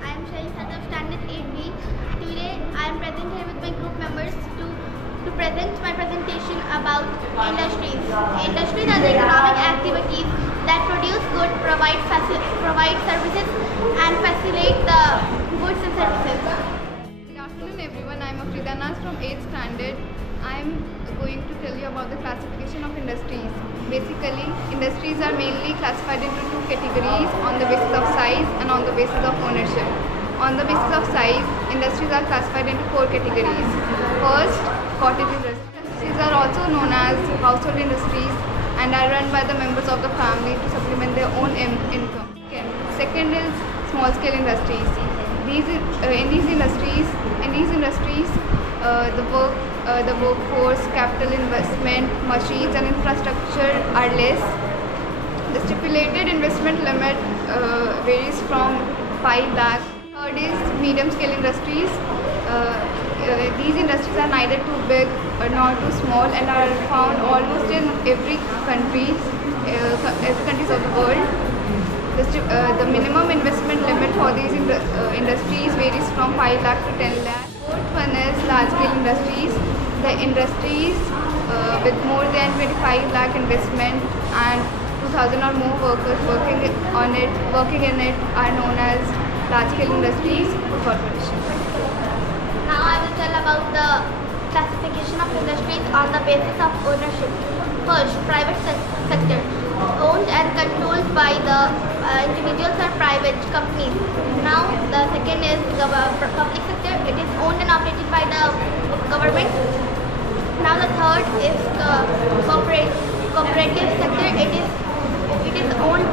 I am Shaisha of Standard 8B. Today I am present here with my group members to present my presentation about industries. Industries are the economic activities that produce goods, provide services and facilitate the goods and services. Good afternoon everyone, I am Afrida Naz from 8th standard. I am going to tell you about the classification of industries. Basically, industries are mainly classified into two categories on the basis of size and on the basis of ownership. On the basis of size, industries are classified into four categories. First, cottage industries. Industries are also known as household industries and are run by the members of the family to supplement their own income. Second is small scale industries. In these industries, the workforce, capital investment, machines and infrastructure are less. The stipulated investment limit varies from 5 lakh. Third is medium scale industries. These industries are neither too big nor too small and are found almost in every countries of the world. The minimum investment limit for these industries varies from 5 lakh to 10 lakh. Fourth one is large scale industries. The industries with more than 25 lakh investment and 2000 or more workers working in it are known as large scale industries corporations. Now I will tell about the classification of industries on the basis of ownership. First, private sector, owned and controlled by the individuals or private companies. Now the second is public sector, it is owned and operated by the government. Now the third is the cooperative sector, it is owned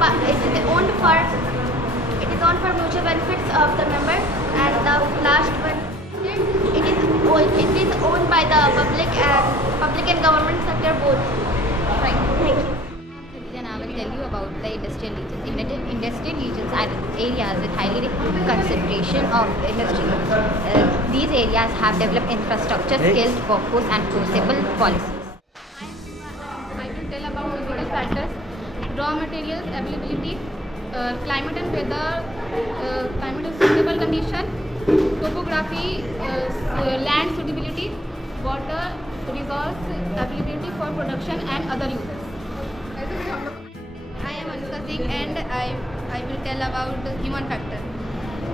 for mutual benefits of the members. And the last one, it is owned by the public and government sector both. Thank you. Then I will tell you about the industrial regions. Industrial regions are areas with highly concentration of industry. These areas have developed infrastructure, skilled workforce and forcible policies. I will tell about physical factors, raw materials availability, climate and weather, climate and suitable condition, topography, land suitability, water resource availability for production and other uses. I am Anushka Singh and I will tell about the human factor.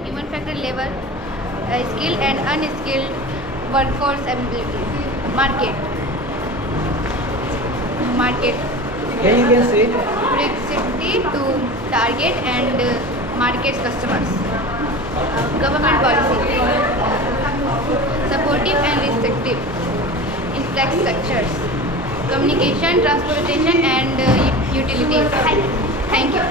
Human factor level, skilled and unskilled workforce availability. Market. Can you can say? Proximity to target and market customers. Government policy. Supportive and restrictive. Infrastructures. Communication, transportation and utilities. Thank you.